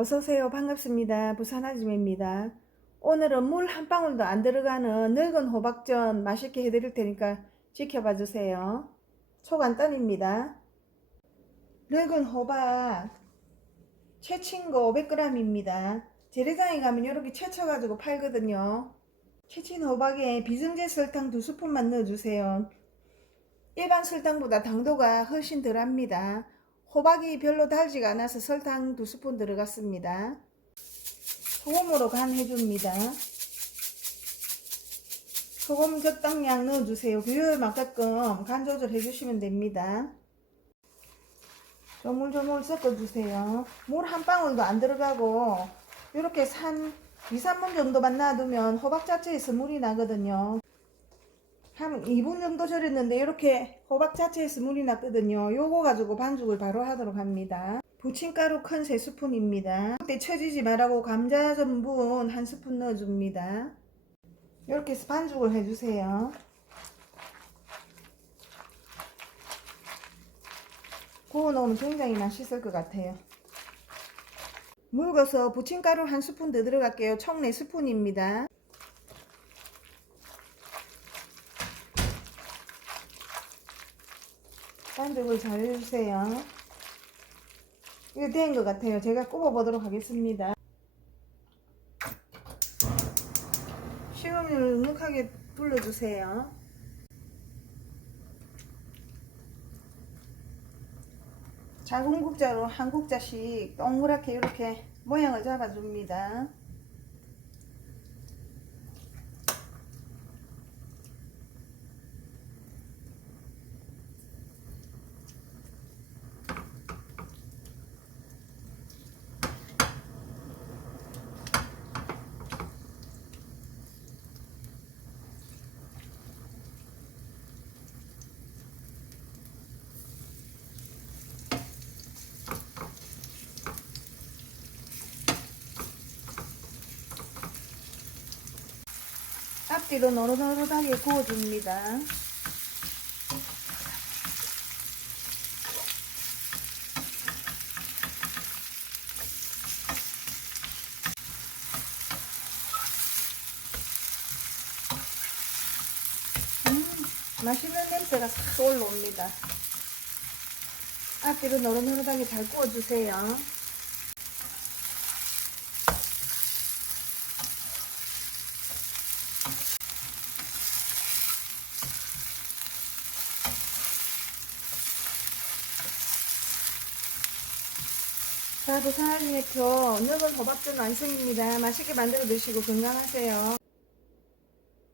어서오세요. 반갑습니다. 부산 아줌입니다. 오늘은 물 한 방울도 안 들어가는 늙은 호박전 맛있게 해드릴 테니까 지켜봐 주세요. 초간단입니다. 늙은 호박 채친 거 500g입니다. 재래장에 가면 이렇게 채쳐가지고 팔거든요. 채친 호박에 비정제 설탕 2스푼만 넣어주세요. 일반 설탕보다 당도가 훨씬 덜합니다. 호박이 별로 달지가 않아서 설탕 2스푼 들어갔습니다. 소금으로 간해줍니다. 소금 적당량 넣어주세요. 비율 맞게끔 간 조절해주시면 됩니다. 조물조물 섞어주세요. 물 한 방울도 안 들어가고 이렇게 산 2, 3분 정도만 놔두면 호박 자체에서 물이 나거든요. 한 2분 정도 절였는데 이렇게 호박 자체에서 물이 났거든요. 요거 가지고 반죽을 바로 하도록 합니다. 부침가루 큰 3스푼입니다. 그때 쳐지지 말라고 감자 전분 1스푼 넣어줍니다. 이렇게 해서 반죽을 해주세요. 구워 놓으면 굉장히 맛있을 것 같아요. 묽어서 부침가루 한 스푼 더 들어갈게요. 총 4스푼입니다. 반죽을 잘 해주세요. 이거 된 것 같아요. 제가 굽어보도록 하겠습니다. 식용유를 눅하게 둘러주세요. 작은 국자로 한 국자씩 동그랗게 이렇게 모양을 잡아줍니다. 앞뒤로 노릇노릇하게 구워줍니다. 음, 맛있는 냄새가 싹 올라옵니다. 앞뒤로 노릇노릇하게 잘 구워주세요. 자, 부산님의 표 늙은 호박전 완성입니다. 맛있게 만들어 드시고 건강하세요.